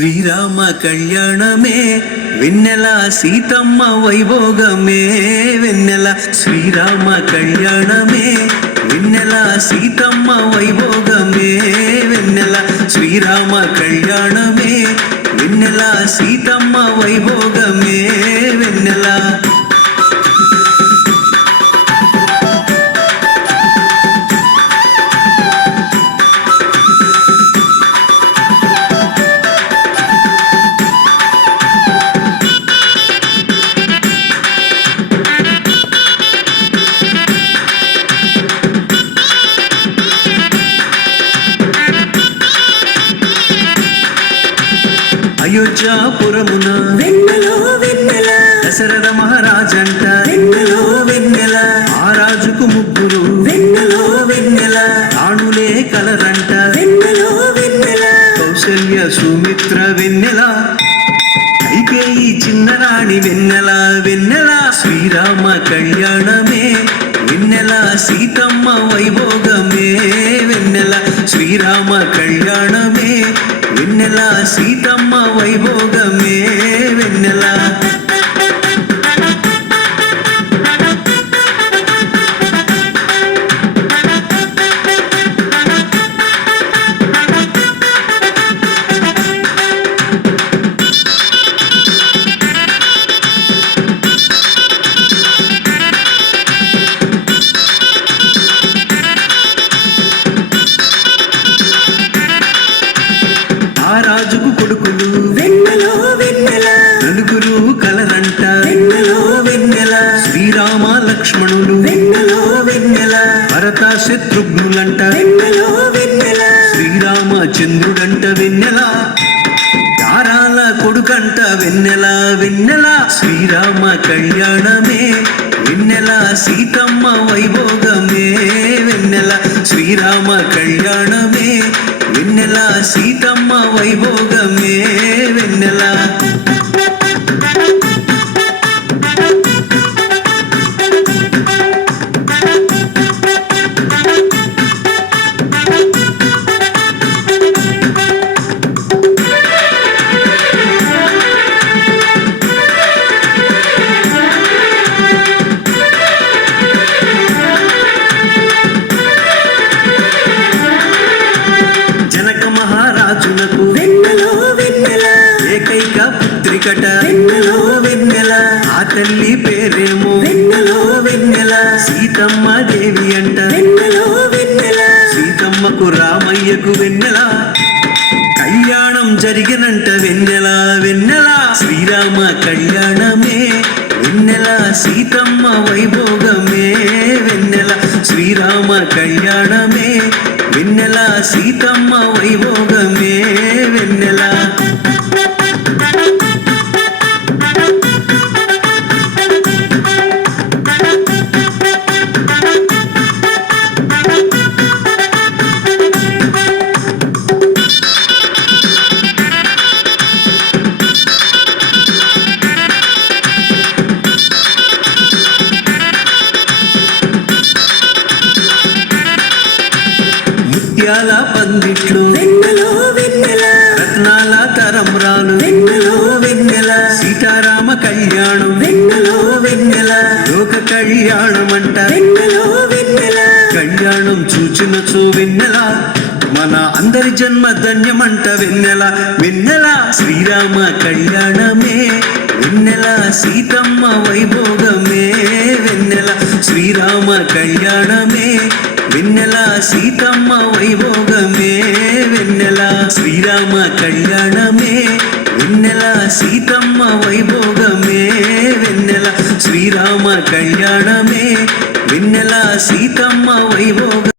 శ్రీరామ కళ్యాణమే వెన్నెల సీతమ్మ వైభోగమే వెన్నెల శ్రీరామ కళ్యాణమే వెన్నెల సీతమ్మ వైభోగమే వెన్నెల శ్రీరామ కళ్యాణమే వెన్నెల సీతమ్మ వైభోగమే వెన్నెల అయోధ్యాపురమున వెన్నెలో వెన్నెల దశరథ మహారాజంట వెన్నెలో వెన్నెల ఆ రాజుకు ముగ్గురు వెన్నెలో వెన్నెల రాణులే కలరంట వెన్నెలో వెన్నెల కౌశల్య సుమిత్ర వెన్నెల కైకేయి చిన్నరాణి వెన్నెల వెన్నెల శ్రీరామ కళ్యాణమే వెన్నెల సీతమ్మ వైభోగమే వెన్నెల శ్రీరామ కళ్యాణమే వెన్నెల సీతమ్మ వైభోగమే. శత్రుఘ్నులంట. వెన్నెలో వెన్నెల? దారాల కొడుకంట వెన్నెల? వెన్నెల? శ్రీరామ కళ్యాణమే వెన్నెల? సీతమ్మ వైభోగమే వెన్నెల? శ్రీరామ కళ్యాణమే వెన్నెల? సీతమ్మ వైభోగమే పుత్రికట వెన్నెలో వెన్నెల. ఆ తల్లి పేరేమో. వెన్నెలో వెన్నెల. సీతమ్మ దేవి అంట. వెన్నెలో వెన్నెల. సీతమ్మకు రామయ్యకు వెన్నెల. కళ్యాణం జరిగినంట వెన్నెల వెన్నెల. శ్రీరామ కళ్యాణమే వెన్నెల. సీతమ్మ వైభోగమే వెన్నెల. శ్రీరామ కళ్యాణమే వెన్నెల. సీతమ్మ వైభోగమే ముత్యాల పందిట్లు. వెన్నెలో వెన్నెల. రత్నాల తరంరాలు వెన్నెలో వెన్నెల. సీతారామ కళ్యాణం. వెన్నెలో వెన్నెల. లోక కళ్యాణం అంట వెన్నెలో వెన్నెల. కళ్యాణం చూచినచో వెన్నెల. మన అందరి జన్మ ధన్యమంట వెన్నెల. వెన్నెల శ్రీరామ కళ్యాణమే. వెన్నెల సీతమ్మ వైభోగమే. వెన్నెల శ్రీరామ కళ్యాణమే. వెన్నెల సీతమ్మ వైభోగమే వెన్నెల శ్రీరామ కళ్యాణమే వెన్నెల సీతమ్మ వైభోగమే వెన్నెల శ్రీరామ కళ్యాణమే వెన్నెల సీతమ్మ వైభోగ